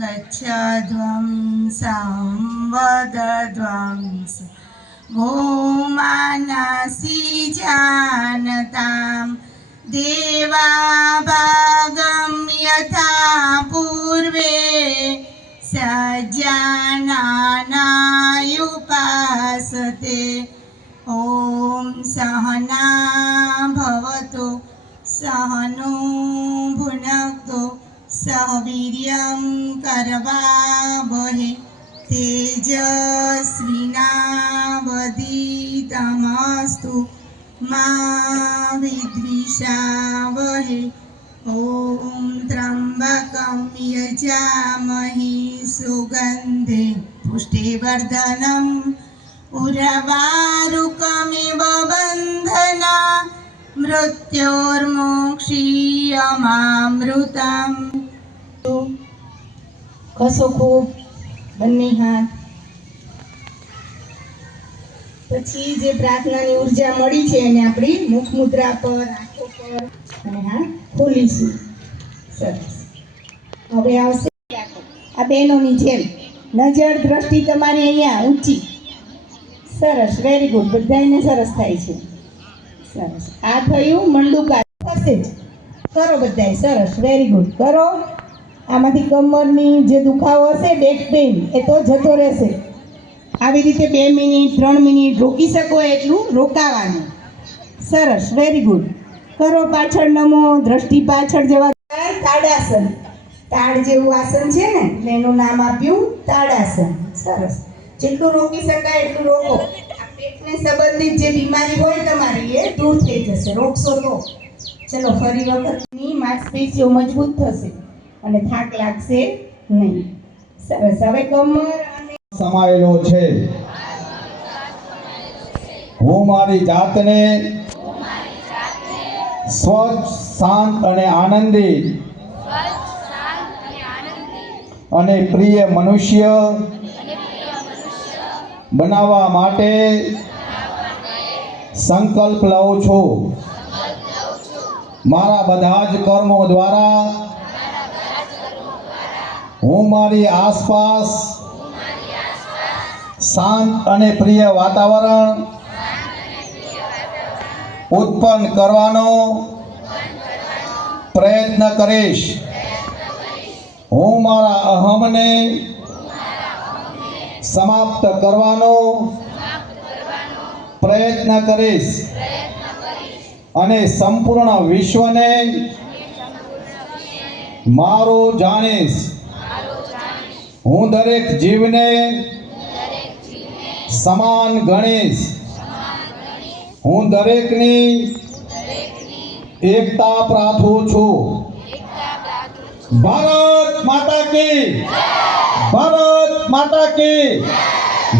गच्छध्वं संवदध्वंस भूमानसि जानतां देवाभागं यथा पूर्वे सज्जानानायुपासते। ॐ सहना भवतु सहनो भुनक्तु सह वीर्यं करवावहै तेजस्विनावधीतमस्तु मा विद्विषावहै। ॐ त्र्यम्बकं यजामहे सुगन्धे पुष्टिवर्धनम् उर्वारुकमिव बन्धना मृत्योर्मोक्षीयमामृतम्। ખસો ખૂબ બંને હાથ. પછી જે પ્રાર્થનાની ઉર્જા મળી છે એને આપણી મુખ મુદ્રા પર, આંખો પર અને હાથ ખોલીશું. સરસ. હવે આવશે આ બહેનોની જેમ નજર દ્રષ્ટિ તમારી અહીંયા ઊંચી. સરસ, વેરી ગુડ. બધાને સરસ થાય છે. સરસ. આ થયું મંડુકા. થશે જ. કરો બધાય. સરસ, વેરી ગુડ. કરો. આમાંથી કમરની જે દુખાવો હશે, બેક પેઇન, એ તો જતો રહેશે. આવી રીતે 2 મિનિટ 3 મિનિટ રોકી શકો એટલું રોકાવાનું. સરસ, વેરી ગુડ. કરો. પાછળ નમો. દ્રષ્ટિ પાછળ જવા. તાડાસન. તાડ જેવું આસન છે ને, એટલે એનું નામ આપ્યું તાડાસન. સરસ. જેટલું રોકી શકાય એટલું રોકો. આ પેટને સંબંધિત જે બીમારી હોય તમારી એ દૂર થઈ જશે રોકશો તો. ચલો ફરી વખતની માંસપેશીઓ મજબૂત થશે અને થાક લાગશે નહીં. સરસ. હવે કમર અને સમાયેલો છે. હું મારી જાતને સ્વચ્છ, શાંત અને આનંદી અને પ્રિય મનુષ્ય બનાવવા માટે સંકલ્પ લઉં છું. મારા બધા જ કર્મો દ્વારા હું મારી આસપાસ શાંત અને પ્રિય વાતાવરણ ઉત્પન્ન કરવાનો પ્રયત્ન કરીશ. હું મારા અહમને સમાપ્ત કરવાનો પ્રયત્ન કરીશ અને સંપૂર્ણ વિશ્વને મારું જાણીશ. હું દરેક જીવને સમાન ગણીશ. હું દરેકની એકતા પ્રાર્થું છું. ભારત માતા કી, ભારત માતા કી,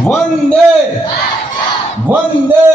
વંદે વંદે.